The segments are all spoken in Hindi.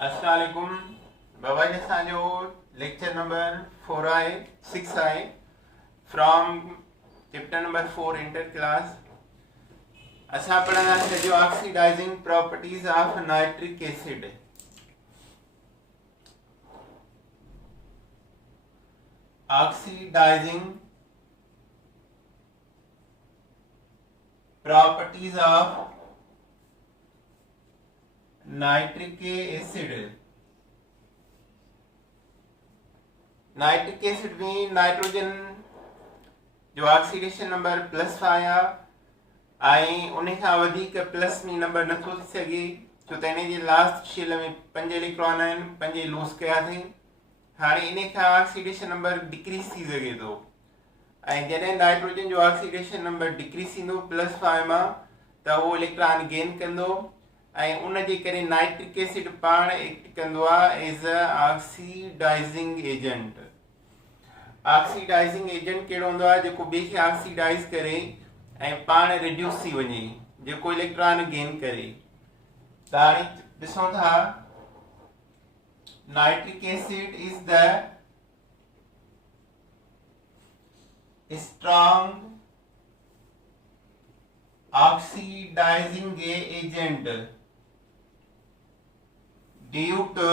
अस्सलाम वालेकुम बाबा जी। असांजो लेक्चर नंबर 4 आहे 6 आहे from chapter number 4 inter class. असां पढ़ंदासीं जो oxidising properties of nitric acid. Oxidising properties of nitric acid. Nitric acid में नाइट्रोजन जो ऑक्सीडेशन नंबर प्लस आया आई उन खां वधीक प्लस में नंबर नथो थी सघे छो त इन जे लास्ट शेल में 5 इलेक्ट्रॉन आहिनि, 5 लूज़ कयासीं। हाणे इन खां ऑक्सीडेशन नंबर डिक्रीज़ थी सघे थो ऐं जॾहिं नाइट्रोजन जो ऑक्सीडेशन नंबर डिक्रीज़ थींदो प्लस 5 मां त उहो इलेक्ट्रॉन गेन कंदो ऐं उन जे करे नाइट्रिक एसिड पाण एक्ट कंदो आहे as a oxidising agent. Oxidising agent कहिड़ो हूंदो आहे जेको ॿिए खे ऑक्सीडाइज करे ऐं पाण रिड्यूस थी वञे, जेको इलेक्ट्रॉन गेन करे। त हाणे ॾिसूं था nitric acid is the strong oxidising agent due to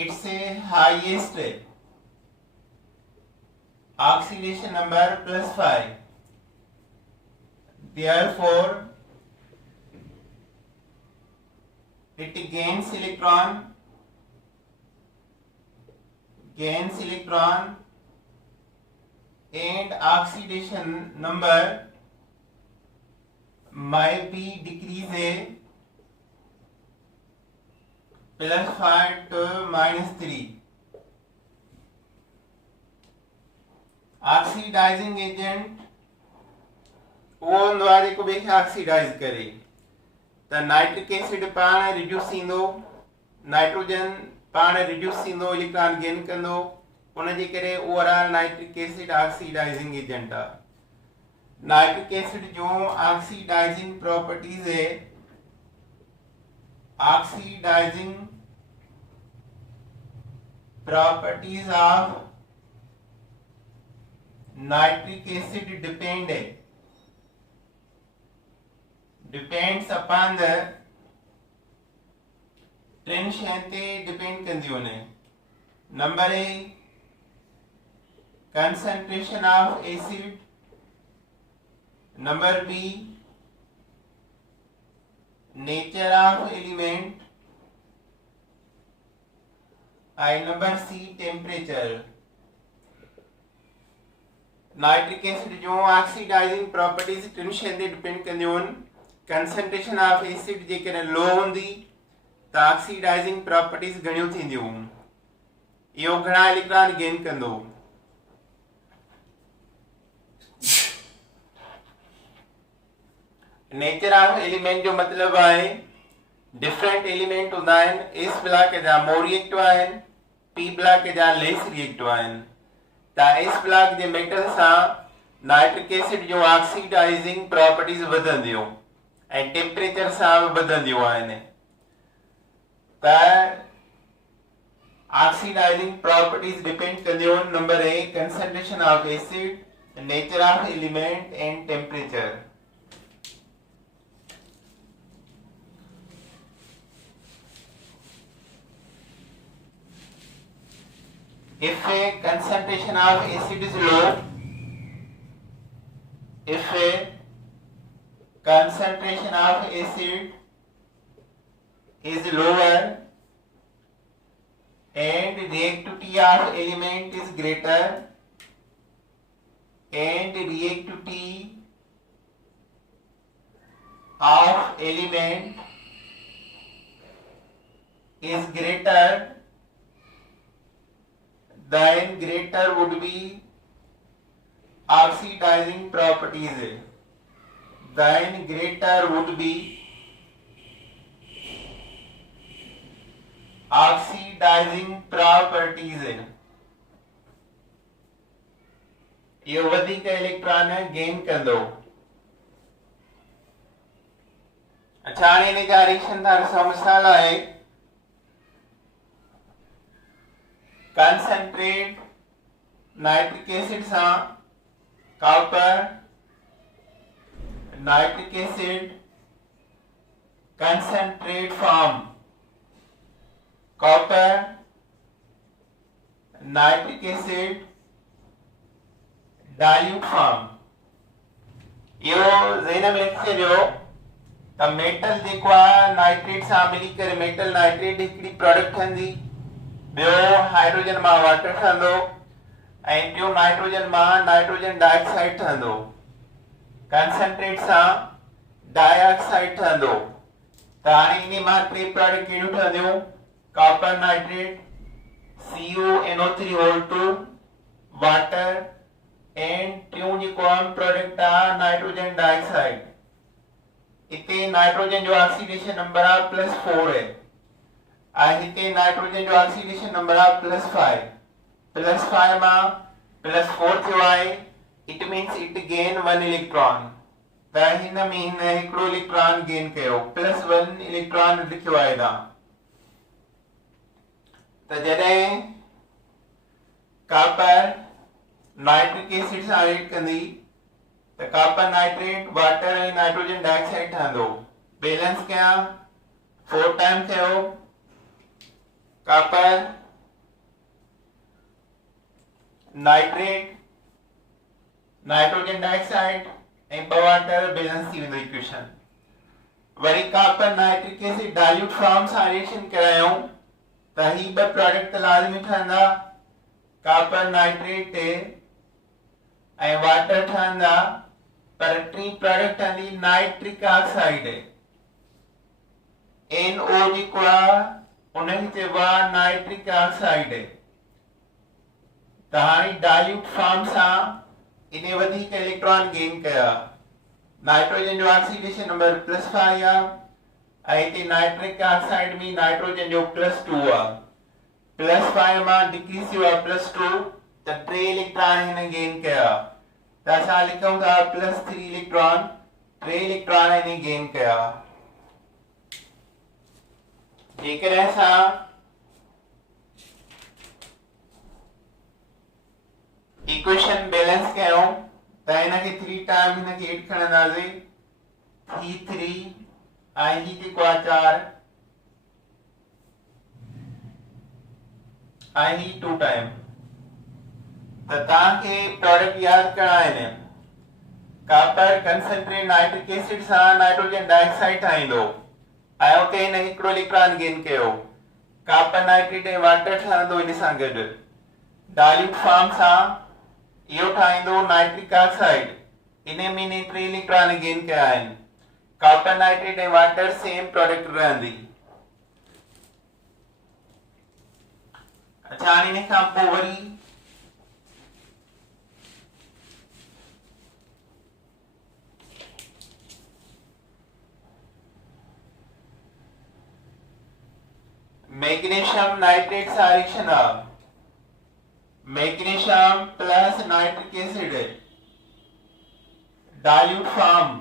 its highest oxidation number +5. Therefore, it gains electron and oxidation number might be decreased +5 to -3. Oxidising agent वो हूंदो आहे जेको ॿिए खे ऑक्सीडाइज करे। त नाइट्रिक एसिड पाण रिड्यूस थींदो, नाइट्रोजन पाण रिड्यूस थींदो, इलेक्ट्रॉन गेन कंदो, उन जे करे overall nitric acid oxidising agent आहे। नाइट्रिक एसिड जो ऑक्सीडाइजिंग प्रॉपर्टीज है oxidising properties of nitric acid depends upon the टिन शयुनि ते डिपेंड कंदियूं आहिनि। Number A concentration of acid, number B nature of element आई number C temperature. Nitric acid जो ऑक्सीडाइजिंग प्रॉपर्टीज टिन शयुनि ते डिपेंड कंदियूं आहिनि। कंसंट्रेशन ऑफ एसिड जेकॾहिं लो हूंदी त ऑक्सीडाइजिंग प्रॉपर्टीज घणियूं थींदियूं, इहो घणा इलेक्ट्रॉन गेन कंदो। नेचर ऑफ एलिमेंट जो मतलब है डिफरेंट एलिमेंट हूंदा आहिनि। एस ब्लॉक जा मोर रिएक्टिव आहिनि, पी ब्लॉक जा लेस रिएक्टिव आहिनि। त एस ब्लॉक जे मेटल सां नाइट्रिक एसिड जो ऑक्सीडाइजिंग प्रॉपर्टीज वधंदियूं ऐं टेम्परेचर सां बि वधंदियूं आहिनि। त ऑक्सीडाइजिंग प्रॉपर्टीज डिपेंड कंदियूं आहिनि number A concentration of acid, nature of element and temperature. If a concentration of acid is low, if a concentration of acid is lower and reactivity of element is greater and reactivity of element is greater, then greater would be oxidizing properties. Then greater would be oxidizing properties. ये वधिक इलेक्ट्रॉन गेन कंदो अच्छा हाणे हिन जा रिएक्शन था ॾिसो मिसाल आहे कंसंट्रेट नाइट्रिक एसिड सां copper nitric acid concentrate form copper nitric acid dilute form यो ज़हन में रखी छॾियो त मेटल जेको आहे नाइट्रेट सां मिली करे मेटल नाइट्रेट हिकिड़ी प्रोडक्ट ठहंदी ॿियो हाइड्रोजन मां वाटर ठहंदो ऐं टियों नाइट्रोजन मां नाइट्रोजन डाइऑक्साइड ठहंदो कंसंट्रेट सां डाइऑक्साइड ठहंदो त हाणे इन मां टे प्रोडक्ट कहिड़ियूं ठहंदियूं copper nitrate CuNO3 water and टियों जेको आम प्रोडक्ट आहे नाइट्रोजन डाइऑक्साइड इते नाइट्रोजन जो ऑक्सीडेशन नंबर आहे +4 है ऐं हिते नाइट्रोजन जो ऑक्सीडेशन नंबर आहे +5 +5 मां +4 थियो आहे it means it gain 1 electron त हिन में हिन हिकिड़ो इलेक्ट्रॉन गेन कयो +1 इलेक्ट्रॉन लिखियो आहे ता त जॾहिं कॉपर नाइट्रिक एसिड सां रिएक्ट कंदी त कॉपर नाइट्रेट वाटर ऐं नाइट्रोजन डाइऑक्साइड ठहंदो बैलेंस कयां 4 टाइम कयो कॉपर नाइट्रेट नाइट्रोजन डाइऑक्साइड ऐं ॿ वाटर बैलेंस थी वेंदो equation worry copper nitric acid dilute form सां रिएक्शन करायूं त ही ॿ प्रोडक्ट लाज़मी ठहंदा कॉपर नाइट्रेट ऐं वाटर ठहंदा पर टी प्रोडक्ट ठहंदी नाइट्रिक ऑक्साइड NO जेको आहे उनखे चइबो आहे नाइट्रिक ऑक्साइड त हाणे डाइल्यूट फॉर्म सां इने वधिक इलेक्ट्रॉन गेन कया नाइट्रोजन जो ऑक्सीडेशन नंबर +5 आहे ऐं हिते नाइट्रिक ऑक्साइड में नाइट्रोजन जो +2 आहे +5 मां डिक्रीज थियो आहे +2 त 3 इलेक्ट्रॉन हिन गेन कया त असां लिखूं था +3 इलेक्ट्रॉन 3 इलेक्ट्रॉन हिन गेन कया जेकॾहिं असां इक्वेशन बैलेंस कयूं त हिनखे 3 टाइम हिनखे हेठि खणंदासीं ही 3 ऐं ही जेको आहे 4 ऐं ही 2 टाइम त तव्हांखे प्रोडक्ट यादि करणा आहिनि कॉपर कंसंट्रेट नाइट्रिक एसिड सां नाइट्रोजन डाइऑक्साइड ठाहींदो ऐं उते हिन हिकिड़ो इलेक्ट्रॉन गेन कयो कॉपर नाइट्रेट ऐं वाटर ठहंदो इन सां गॾु डाइल्यूट फॉर्म सां इहो ठाहींदो नाइट्रिक ऑक्साइड इन में ने 3 इलेक्ट्रॉन गेन कया आहिनि कॉपर नाइट्रेट ऐं वाटर सेम प्रोडक्ट रहंदी अच्छा हाणे इन खां पोइ वरी मैग्नीशियम नाइट्रेट सां रिएक्शन आहे magnesium plus nitric acid dilute form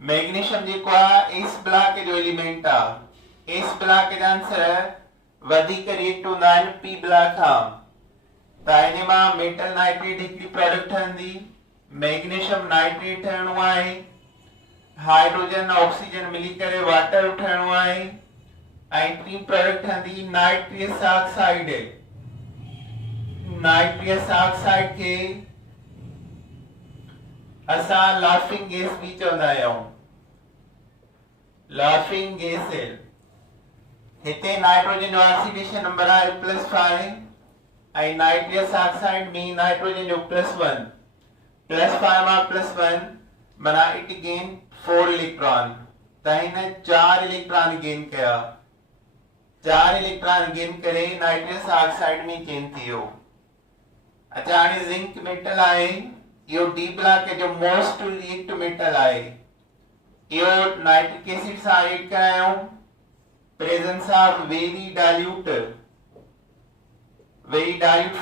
magnesium जेको आहे एस ब्लॉक जो एलिमेंट आहे एस ब्लॉक जा आंसर वधिक रिएक्ट हूंदा आहिनि पी ब्लॉक खां त हिन मां मेटल नाइट्रेट हिकिड़ी प्रोडक्ट ठहंदी मैग्नीशियम नाइट्रेट ठहणो आहे हाइड्रोजन ऑक्सीजन मिली करे वाटर ठहणो आहे ऐं टी प्रोडक्ट ठहंदी नाइट्रियस ऑक्साइड नाइट्रियस ऑक्साइड के असां लाफिंग गैस भी चवंदा आहियूं लाफिंग गैस हिते नाइट्रोजन जो ऑक्सीडेशन नंबर आहे +5 ऐं नाइट्रियस ऑक्साइड में नाइट्रोजन जो +1 +5 मां +1 माना इट गेन 4 इलेक्ट्रॉन त हिन 4 इलेक्ट्रॉन गेन कया 4 इलेक्ट्रॉन गेन करे नाइट्रियस ऑक्साइड में चेंज थियो अच्छा हाणे जिंक मेटल आहे इहो डी ब्लॉक जो मोस्ट रिएक्ट मेटल आहे इहो नाइट्रिक एसिड सां रिएक्ट करायूं presence of very dilute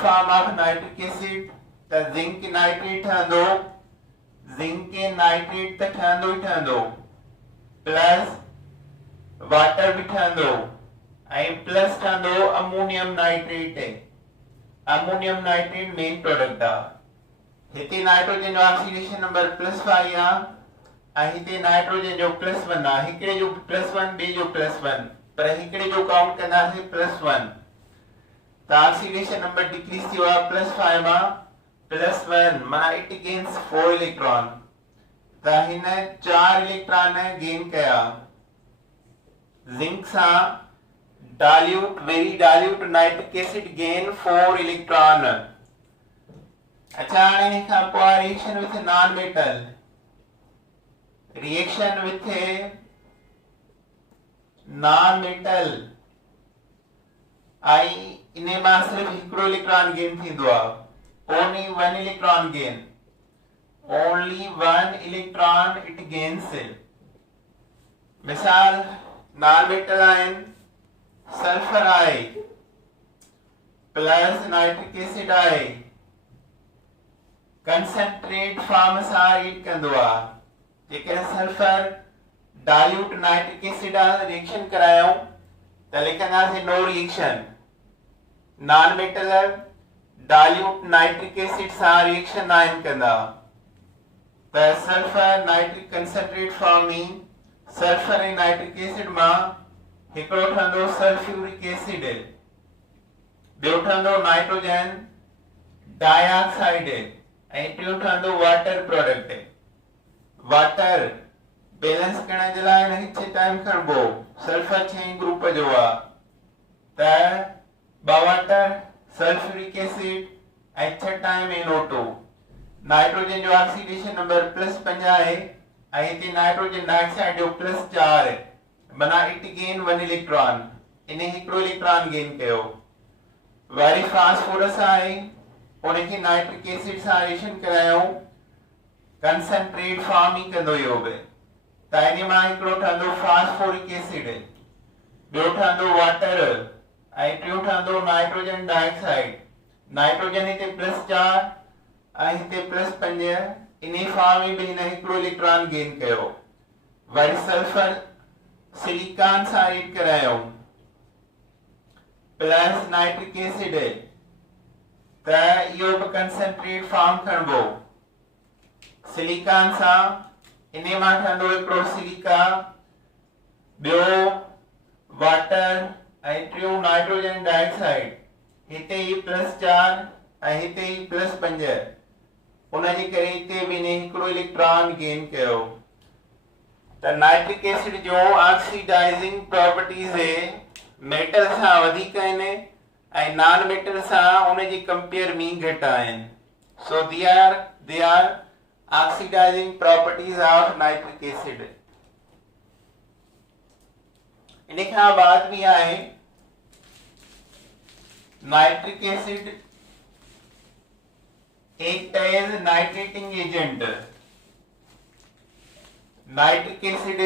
form of nitric acid त जिंक नाइट्रेट ठहंदो जिंक नाइट्रेट त ठहंदो ई ठहंदो प्लस वाटर भी ठहंदो ऐं प्लस ठहंदो ammonium nitrate. Ammonium nitrate main product आहे। हिते नाइट्रोजन जो ऑक्सीडेशन नंबर +5 आहे ऐं हिते नाइट्रोजन जो +1 आहे। हिकिड़े जो +1 ॿिए जो +1, पर हिकिड़े जो काउंट कंदासीं +1 त ऑक्सीडेशन नंबर डिक्रीज थियो आहे +5 मां +1, माना इट गेन्स 4 इलेक्ट्रॉन। त हिन 4 इलेक्ट्रॉन गेन कया। जिंक सा dilute, very dilute nitric acid gain 4 electron। अच्छा, हाणे खां पोइ reaction with non metal, reaction with non metal आई इने मां सिर्फ हिकिड़ो इलेक्ट्रॉन गेन थींदो आहे, only 1 electron gain, only 1 electron it gains। मिसाल non metal आहिनि सल्फर आहे प्लस नाइट्रिक एसिड आहे, कंसंट्रेट फॉर्म सां रीड कंदो आहे। जेकॾहिं sulphur dilute nitric acid reaction करायूं त लिखंदासीं no reaction. Non metal dilute nitric acid सां रिएक्शन न कंदा त सल्फर नाइट्रिक कंसंट्रेट फॉर्म में सल्फर ऐं नाइट्रिक एसिड मां हिकिड़ो ठहंदो सल्फ्यूरिक एसिड, ॿियो ठहंदो नाइट्रोजन डाइऑक्साइड ऐं टियों ठहंदो वाटर प्रोडक्ट। वाटर बैलेंस करण जे लाइ हिते टाइम खणबो, सल्फर 6 ग्रुप जो आहे त 2 वाटर सल्फ्यूरिक एसिड ऐं 6 टाइम NO2। नाइट्रोजन जो ऑक्सीडेशन नंबर +5 आहे ऐं हिते नाइट्रोजन डाइऑक्साइड जो +4, माना इट गेन 1 इलेक्ट्रॉन, इने हिकिड़ो इलेक्ट्रॉन गेन कयो। वरी फास्फोरस आहे, उनखे नाइट्रिक एसिड सां रिएक्शन करायूं, कंसंट्रेट फॉर्म ई कंदो इहो बि, त इने मां हिकिड़ो ठहंदो फास्फोरिक एसिड, ॿियो ठहंदो वाटर ऐं टियों ठहंदो नाइट्रोजन डाइऑक्साइड। नाइट्रोजन हिते +4 ऐं हिते +5, इने फॉर्म में बि हिन हिकिड़ो इलेक्ट्रॉन गेन कयो। वरी सल्फर सिलिकॉन सां रीड करायूं प्लस नाइट्रिक एसिड त इहो बि कंसंट्रेट फॉर्म खणबो सिलिकॉन सां, इने मां ठहंदो हिकिड़ो सिलिका, ॿियो वाटर ऐं टियों नाइट्रोजन डाइऑक्साइड। हिते ई +4 ऐं हिते ई +5, उनजे करे हिते बि इने हिकिड़ो इलेक्ट्रॉन गेन कयो। त नाइट्रिक एसिड जो ऑक्सीडाइजिंग प्रॉपर्टीज मेटल सां वधीक आहिनि ऐं नॉन मेटल सां उनजी कंपेयर में घटि आहिनि। So they are oxidising properties of nitric acid. इन खां बाद भी आहे nitric acid act as nitrating agent. Nitric acid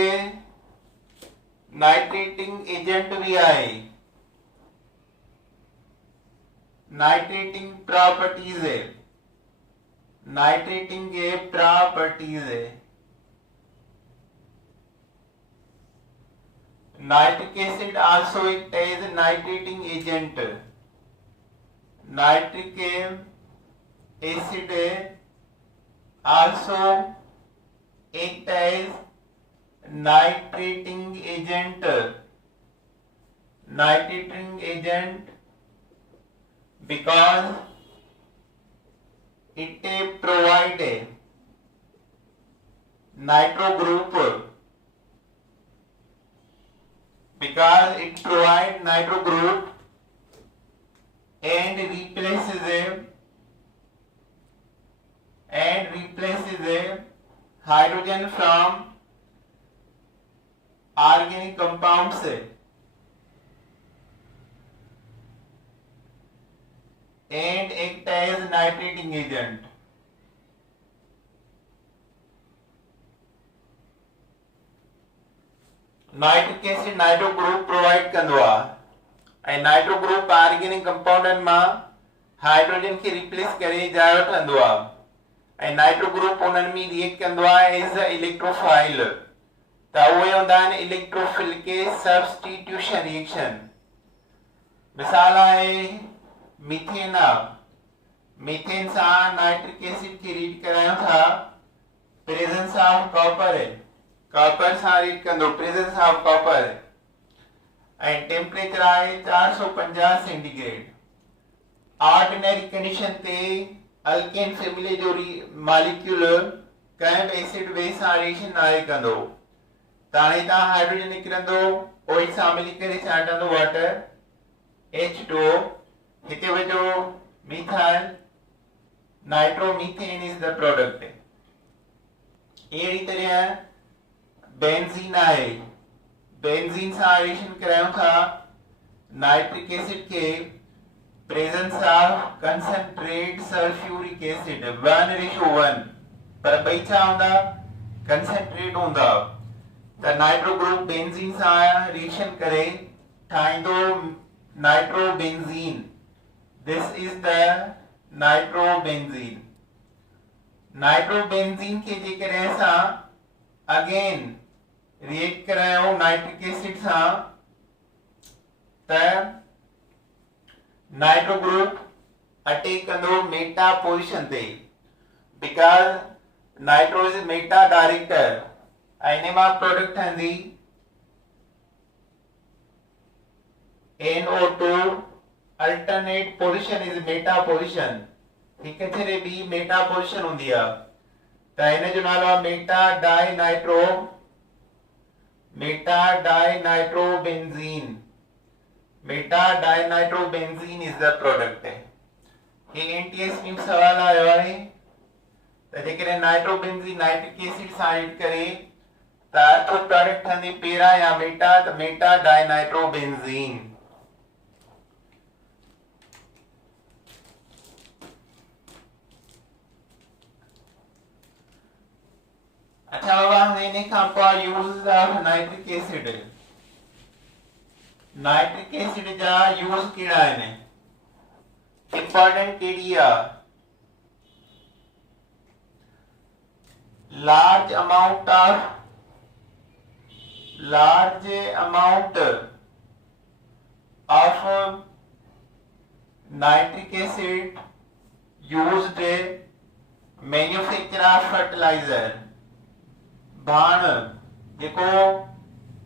nitrating agent भी आहे। नाइट्रेटिंग प्रॉपर्टीज है, नाइट्रेटिंग के प्रॉपर्टीज है। Nitric acid also act as nitrating agent. Nitric acid also act as nitrating agent, nitrating agent because it provide nitro group, because it provide nitro group and replaces hydrogen from organic compounds and act as nitrating agent. Nitric acid nitro group provide कंदो आहे ऐं नाइट्रो ग्रुप ऑर्गेनिक कंपाउंडनि मां हाइड्रोजन खे रिप्लेस करे जाइ वठंदो आहे ऐं नाइट्रो ग्रुप उन्हनि में रिएक्ट कंदो आहे एज अ इलेक्ट्रोफाइल। त उहे हूंदा आहिनि इलेक्ट्रोफिलिक सब्स्टिट्यूशन रिएक्शन। मिसाल आहे मीथेन आहे। मीथेन सां नाइट्रिक एसिड खे रीड करायूं था प्रेजेंस ऑफ कॉपर। कॉपर सां रीड कंदो प्रेजेंस ऑफ कॉपर ऐं टेम्परेचर आहे 450 सेंटीग्रेड। ऑर्डिनरी कंडीशन ते अल्केन फैमिली जो मॉलिक्यूल कंहिं बि एसिड बेस सां रिएक्शन नाहे कंदो। त हाणे हितां हाइड्रोजन निकिरंदो ओइल सां मिली करे छा ठहंदो वाटर H2O। हिते विझो methyl nitromethane is the product. अहिड़ी तरह बेंजीन आहे। बेंजीन सां रिएक्शन करायूं था नाइट्रिक एसिड के presence of concentrate sulphuric acid 1:1 पर ॿई छा हूंदा कंसंट्रेट हूंदा। त नाइट्रो ग्रुप बेंजीन सां रिएक्शन करे ठाहींदो nitrobenzene. This is the nitrobenzene. Nitrobenzene के जेकॾहिं असां अगेन रिएक्ट करायूं नाइट्रिक एसिड सां त नाइट्रो ग्रुप अटैक कंदो मेटा पोजीशन ते because nitro is Meta director ऐं इन मां प्रोडक्ट ठहंदी NO2 alternate position is Meta position. हिक छेड़े ॿी मेटा पोजीशन हूंदी आहे त हिन जो नालो आहे Meta dinitrobenzene. Meta dinitrobenzene is the product. ये एनटीएस में सवाल आयो आहे त जेकॾहिं नाइट्रोबेंजीन नाइट्रिक एसिड सां रिएक्ट करे त अर्थ प्रोडक्ट ठहंदी पेरा या मेटा त मेटा डाइनाइट्रोबेंजीन। अच्छा बाबा हिन खां पोइ use of nitric acid. Nitric acid जा यूज कहिड़ा आहिनि इंपॉर्टेंट कहिड़ी आहे large amount of nitric acid used manufacture of fertilizer। बाण जेको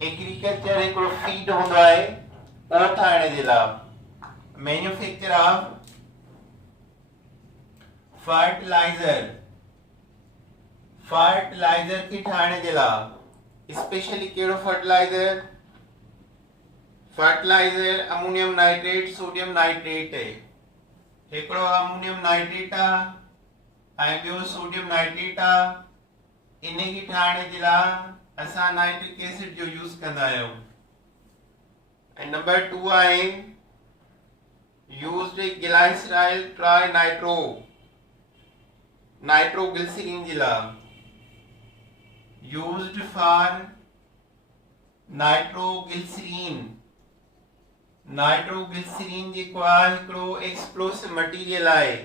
एग्रीकल्चर हिकिड़ो फीड हूंदो आहे उहो ठाहिण जे लाइ मैन्युफैक्चर ऑफ फर्टिलाइजर की ठाहिण जे लाइ स्पेशली कहिड़ो fertiliser ammonium nitrate sodium nitrate. हिकिड़ो अमोनियम नाइट्रेट आहे ऐं ॿियो सोडियम नाइट्रेट आहे। इन की ठाहिण जे लाइ असां नाइट्रिक एसिड जो यूज कंदा आहियूं। ऐं नंबर 2 आहे यूज्ड ग्लाइसराइल ट्राई नाइट्रोग्लिसरीन जे लाइ यूज्ड फॉर नाइट्रोग्लिसरीन जेको आहे हिकिड़ो एक्सप्लोसिव मटीरियल आहे।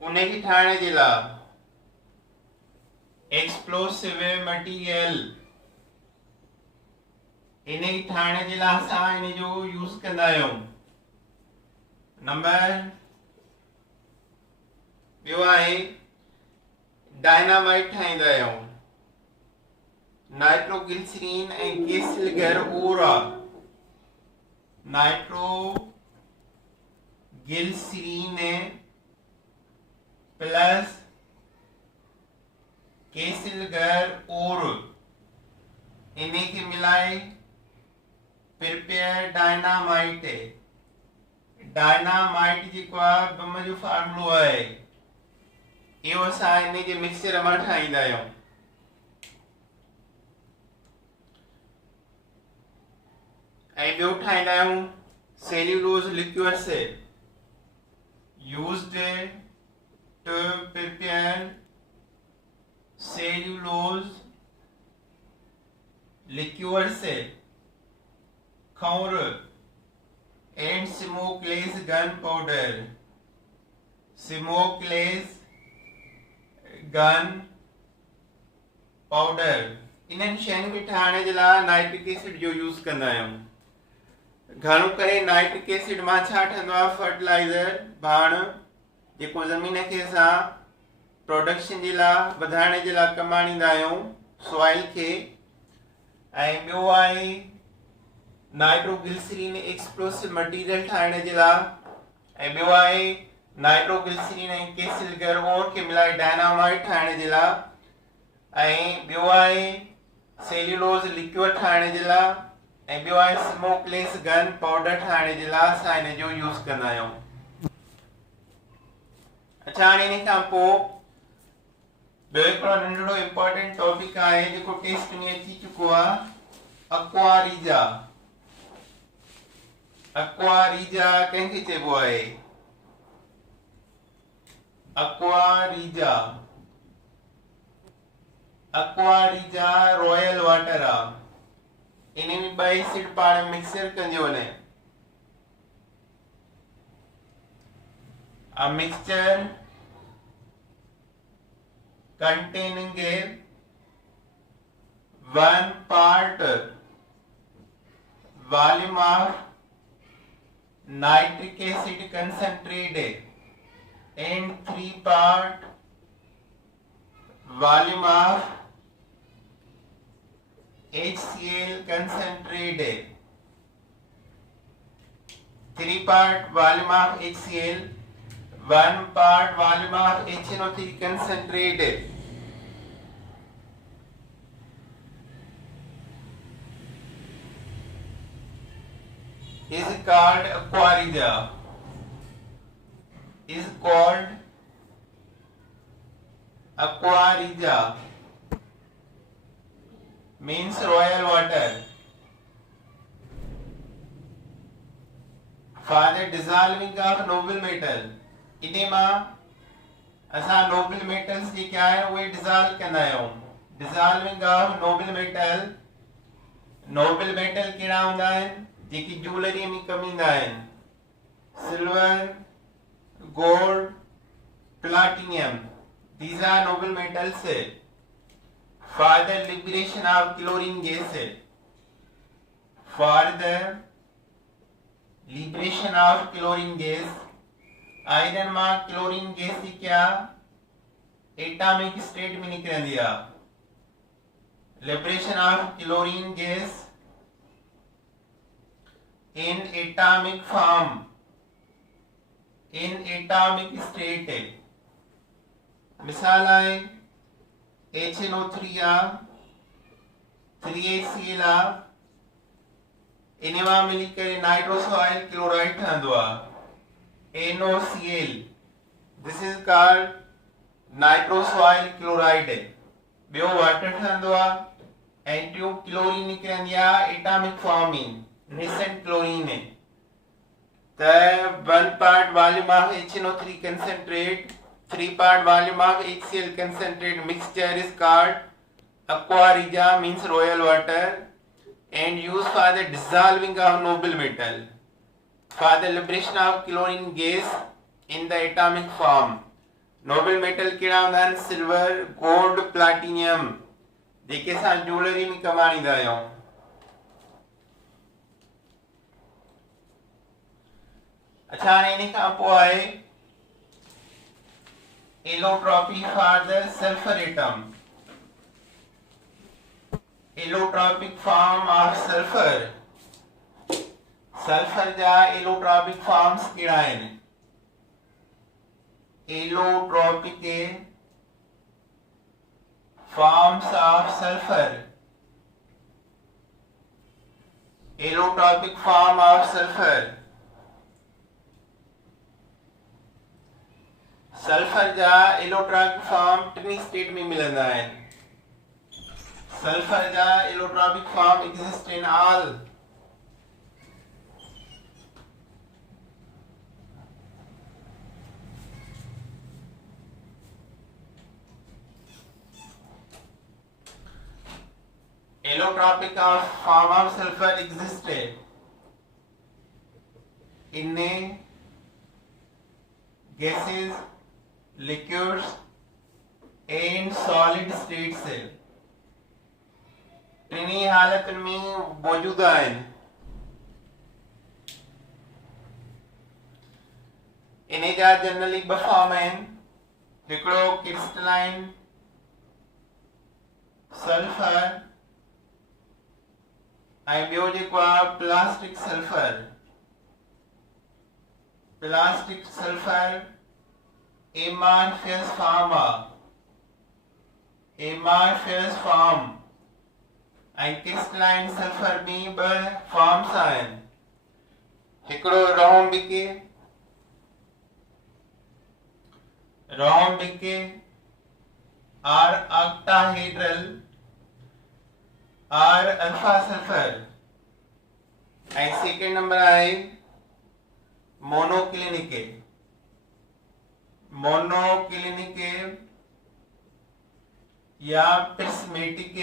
उन की ठाहिण जे लाइ एक्सप्लोसिव मटीरियल इन की ठाहिण जे लाइ असां इन जो यूज कंदा आहियूं। नंबर ॿियो आहे डायनामाइट ठाहींदा आहियूं। नाइट्रोग्लिसरीन ऐं गैसिलगर ओर आहे। नाइट्रोग्लिसरीन प्लस गैसिलगर ओर इन्हें के मिलाए प्रिपेयर डायनामाइट। डायनामाइट जेको आहे बम जो फार्मूलो आहे इहो असां इन जे मिक्सचर मां ठाहींदा आहियूं। ऐं ॿियो ठाहींदा आहियूं cellulose liquids used to prepare cellulose liquids खौर and smokeless gun powder. Smokeless gun powder इन्हनि शयुनि खे ठाहिण जे लाइ नाइट्रिक एसिड जो यूज़ कंदा आहियूं। घणो करे नाइट्रिक एसिड मां छा ठहंदो आहे, फर्टिलाइज़र भाण जेको ज़मीन खे असां प्रोडक्शन जे लाइ वधाइण जे लाइ कमु आणींदा आहियूं सॉइल खे। ऐं ॿियो आहे नाइट्रोग्लिसरीन एक्सप्लोसिव मटीरियल ठाहिण जे लाइ। ऐं ॿियो आहे नाइट्रोग्लिसरीन ऐं कैसिल गर्वोर खे मिलाए डायनामाइट ठाहिण जे लाइ। ऐं ॿियो आहे सेल्यूलोज लिक्विड ठाहिण जे लाइ। ऐं ॿियो आहे स्मोकलेस गन पाउडर ठाहिण जे लाइ असां हिन जो यूज़ कंदा आहियूं। अच्छा, हाणे इन खां पोइ ॿियो हिकिड़ो नंढिड़ो इम्पोर्टेंट टॉपिक आहे जेको टेस्ट में अची चुको आहे, अक्वारीजा। अक्वारीजा कंहिंखे चइबो आहे? अक्वारीजा अक्वारीजा रॉयल वाटर आहे। इन में ॿ एसिड पाण मिक्सर कंदियूं वञे। A mixture containing 1 part volume of nitric acid concentrate and 3 part volume of HCl concentrate. 3 part volume of HCl, 1 part volume of HNO3 concentrate is called Aquarija. Is called Aquarija. Means royal water. For the dissolving of noble metal. इन्हें मां असां नोबल मेटल्स जेके आहिनि उहे डिज़ॉल्व कंदा आहियूं। Dissolving of noble metal. Noble metal कहिड़ा हूंदा आहिनि जेकी ज्वेलरी में कमु ईंदा आहिनि? Silver, gold, platinum. These are noble metals for the liberation of chlorine gas. For the liberation of chlorine gas. Iron मां क्लोरीन गैस की क्या एटॉमिक स्टेट में निकरंदी आहे। Liberation of chlorine gas in atomic form, in atomic state. मिसाल आहे HNO3 आहे, 3HCl आहे, इन मां मिली करे नाइट्रोसोइल क्लोराइड ठहंदो आहे, NOCl. This is called nitrosoil chloride. ॿियो वाटर ठहंदो आहे ऐं टियों क्लोरीन निकिरंदी आहे एटॉमिक फॉर्म में, नेसेंट क्लोरीन। त 1 part volume of HNO3 concentrate, 3 part volume of HCl concentrate mixture is called Aquarija, means royal water, and used for the dissolving of noble metal. For the liberation of chlorine gas in the atomic form. Noble metal कहिड़ा हूंदा आहिनि? सिल्वर, गोल्ड, प्लैटिनम, जेके असां ज्वेलरी में कमु आणींदा आहियूं। अच्छा, हाणे इन खां पोइ आहे allotropy for the sulphur atom. Allotropic form of sulphur. Sulphur जा एलोट्रॉपिक फॉर्म्स कहिड़ा आहिनि? Allotropic forms of sulphur. Allotropic form of sulphur. Sulphur जा एलोट्रॉपिक फॉर्म टिनी स्टेट में मिलंदा आहिनि। सल्फर जा allotropic form exist in all allotropic form of sulfur existed in gases, liquids and solid states. टिनी हालत में मौजूद आहिनि। इन जा जनरली ॿ फॉर्म आहिनि, हिकिड़ो क्रिस्टलाइन सल्फर ऐं ॿियो जेको आहे plastic sulphur. Plastic sulphur amorphous form आहे, एमार्फियस फॉर्म, ऐं क्रिस्टलाइन सल्फर में ॿ फॉर्म्स आहिनि, हिकिड़ो rhombic or octahedral or alpha sulphur, ऐं सेकेंड नंबर आहे मोनोक्लिनिक या प्रिस्मेटिक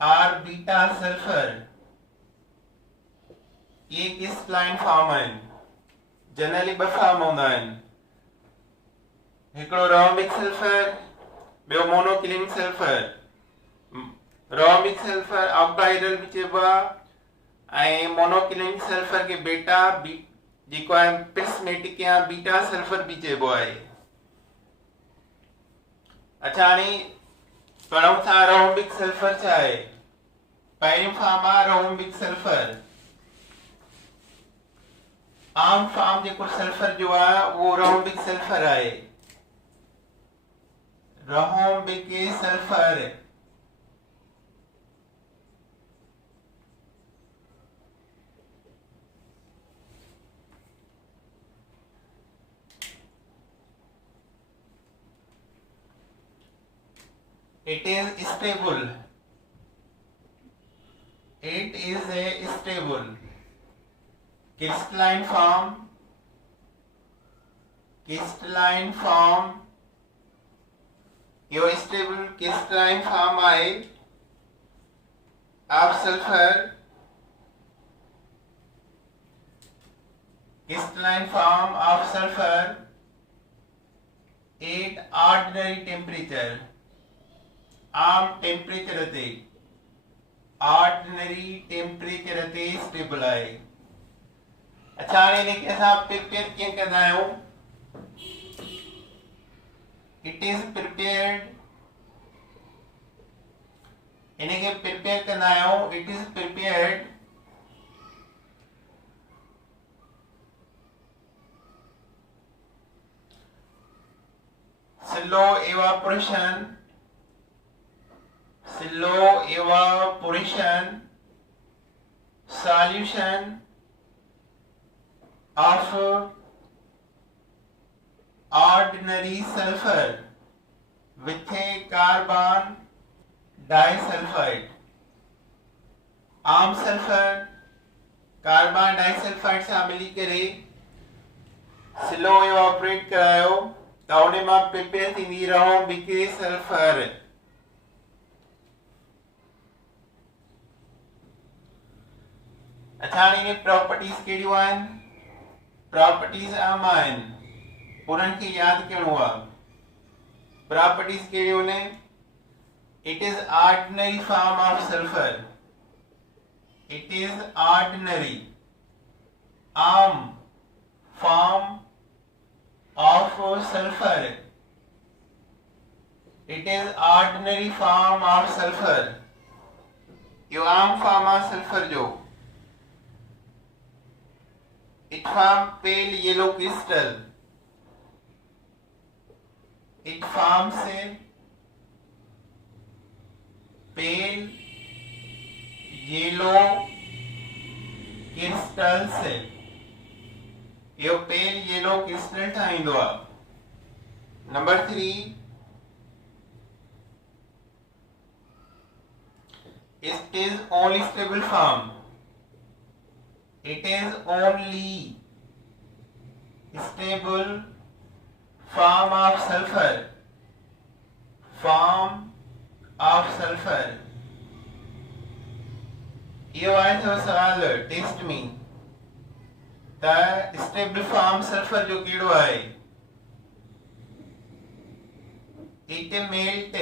आर बीटा सल्फर। ये क्रिस्टलाइन फॉर्म आहिनि, जनरली ॿ फॉर्म हूंदा आहिनि, हिकिड़ो रोम्बिक सल्फर, ॿियो monoclinic sulphur. Rhombic sulphur octahedral भी चइबो आहे ऐं मोनोक्लिनिक सल्फर के बेटा जेको आहे प्रिस्मेटिक या बीटा सल्फर भी चइबो आहे। अच्छा, हाणे पढ़ूं था रोम्बिक सल्फर छा आहे। पहिरियों फॉर्म आहे रोम्बिक सल्फर। आम फॉर्म जेको सल्फर जो आहे उहो रोम्बिक सल्फर आहे। Rhombic sulphur it is stable. It is a stable crystalline form yo stable crystalline form आहे of sulfur, crystalline form of sulfur at ordinary temperature, आम टेम्परेचर ते, ऑर्डिनरी टेम्परेचर ते स्टेबल आहे। अच्छा, हाणे इनखे असां प्रिपेयर कीअं कंदा आहियूं। इट इज प्रिपेयर्ड, इनखे प्रिपेयर कंदा आहियूं। It is prepared slow evaporation solution of ordinary sulfur with a carbon disulfide। आम सल्फर कार्बन डाइसल्फाइड सां मिली करे स्लो इवापोरेट करायो त उन मां प्रिपेयर थींदी रोम्बिक सल्फर। अच्छा, हाणे प्रॉपर्टीज कहिड़ियूं आहिनि। प्रॉपर्टीज आम आहिनि, उन्हनि खे यादि करिणो आहे। प्रॉपर्टीज कहिड़ियूं आहिनि। It is ordinary form of sulphur, it is ordinary आम form of sulphur, it is ordinary form of sulphur. यो आम फॉर्म ऑफ सल्फर जो it forms pale yellow crystal, it forms a pale yellow crystal से यो pale yellow crystal ठाहींदो आहे। Number 3, it is only stable form, it is only stable form of sulfur, यो आए थे सवाल टेस्ट में त स्टेबल फॉर्म सल्फर जो कीड़ो है। इट मेल्ट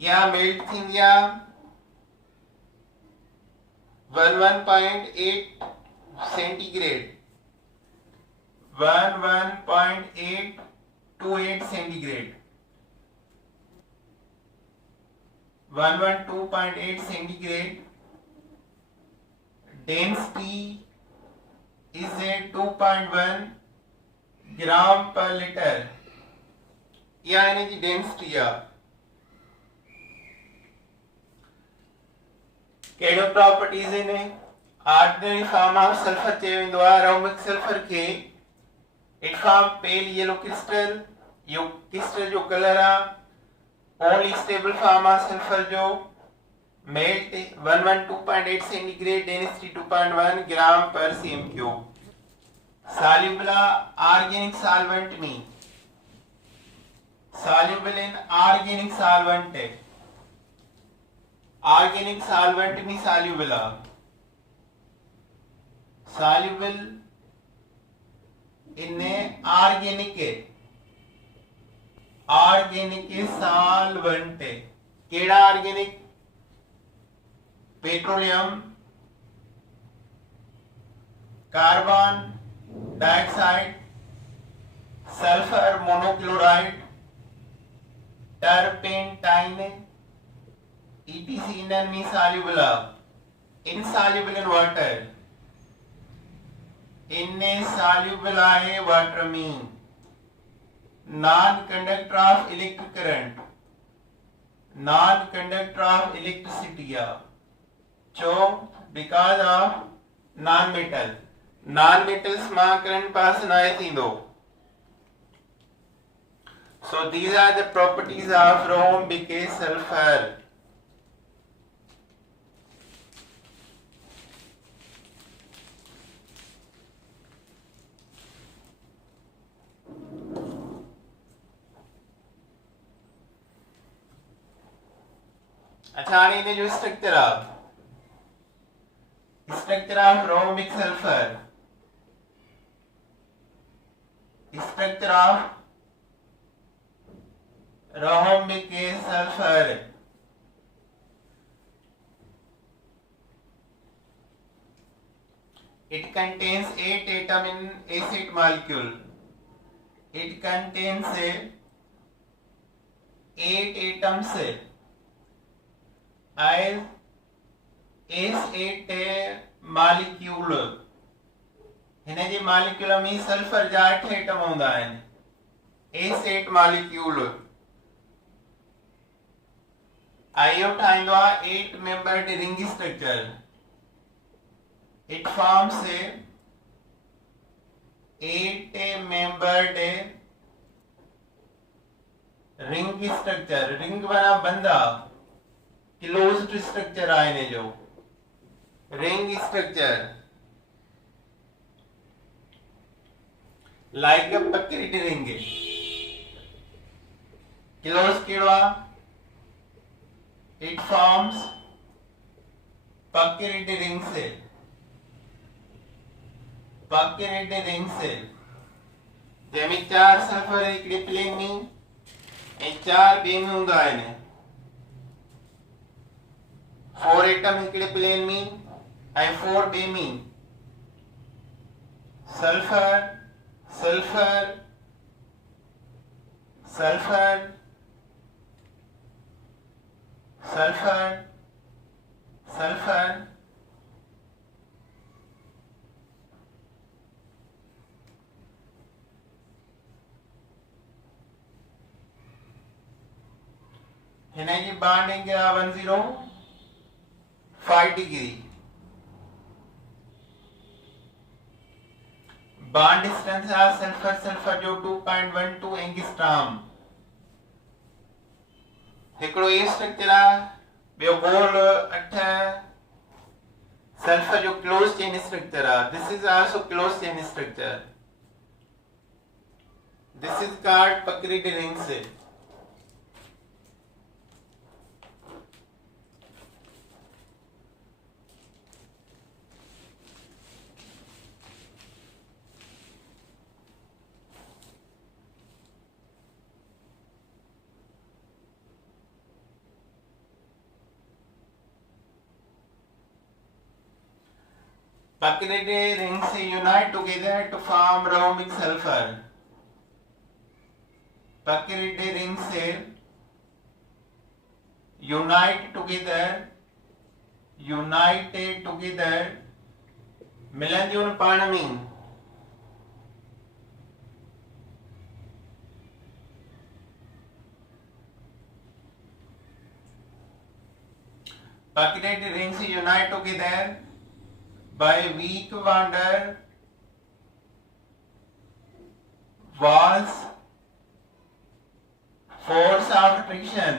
या मेल्ट थींदी आहे 11.8 centigrade 11.828 centigrade 112.8 centigrade density is a 2.1 gram per liter यानी जी डेंसिटी आ कहिड़ो प्रॉपर्टीज़ आहिनि ऑर्डिनरी फॉर्म ऑफ सल्फर चयो वेंदो आहे एरोमिक सल्फर खे it form pale yellow crystal yo crystal जो कलर आहे only stable form of sulphur जो मेल्ट 112.8 सेंटीग्रेड डेंसिटी 2.1 ग्राम पर cm cube soluble organic solvent में soluble in organic solvent organic solvent में soluble soluble in organic solvent केड़ा organic petroleum carbon dioxide sulphur monochloride turpentine etc इनमें soluble insoluble in water इनने soluble है वाटर में non conductor of electric current non conductor of electricity so because of non metals मां current pass नाहे थींदो so these are the properties of rhombic sulfur अच्छा हाणे इन जो structure of rhombic sulfur structure of rhombic sulfur it contains 8 atom in acid molecule it contains 8 atoms as S8 molecule हिन जे मालिक्यूल में सल्फर जा 8 एटम हूंदा आहिनि S8 मालिक्यूल आइयो ठाहींदो आहे 8 membered ring structure it forms 8 membered ring structure ring वाला बंदा क्लोज्ड स्ट्रक्चर आहे हिन जो ring structure like a bucket ring close केड़ो it forms bucket ring cell जंहिंमें 4 सल्फर हिकिड़े प्लेन में ऐं 4 ॿिए में हूंदा आहिनि 4 एटम हिकिड़े प्लेन में ऐं 4 ॿिए में sulphur sulphur sulphur sulphur sulphur हिन जी बॉन्डिंग 105 डिग्री बॉन्ड डिस्टेंस है सल्फर सल्फर जो 2.12 एंगस्ट्रॉम हिकिड़ो ये स्ट्रक्चर आहे ॿियो गोल 8 सल्फर जो क्लोज चेन स्ट्रक्चर आहे this is also close chain structure this is called puckered rings Pachylidae rings unite together to form rhombic sulfur. Pachylidae rings unite together मिलन दी पाणमी Pachylidae rings unite together by weak van der Waals force of friction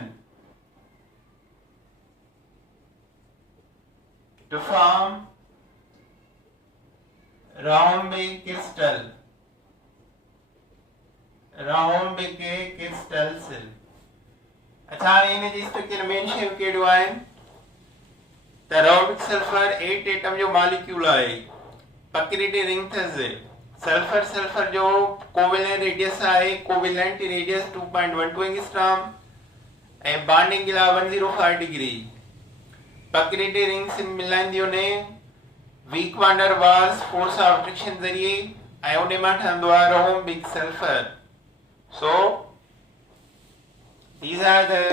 to form rhombic crystal. अच्छा इन्हें जिस स्ट्रक्चर मेन शेप के डुआइन the rhombic sulfur 8 एटम जो मॉलिक्यूल है Pachylidae रिंग थे सल्फर जो कोवेलेंट रेडियस है कोवेलेंट रेडियस 2.12 एंगस्ट्रॉम ए बॉन्डिंग गिला 105 डिग्री Pachylidae रिंग्स मिलाइन दियो ने weak van der Waals force of friction जरिए आयोने में ठंडो आ rhombic sulfur. So these are the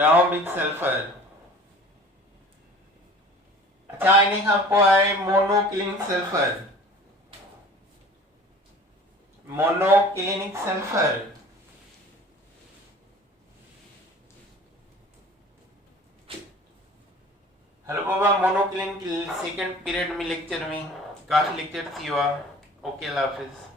rhombic sulfur. अच्छा इन्हें का पोए monoclinic sulfur. हेलो बाबा मोनोक्लिनिक सेकंड पीरियड में लेक्चर में काफी लेक्चर थी हुआ ओके अल्लाह हाफिज.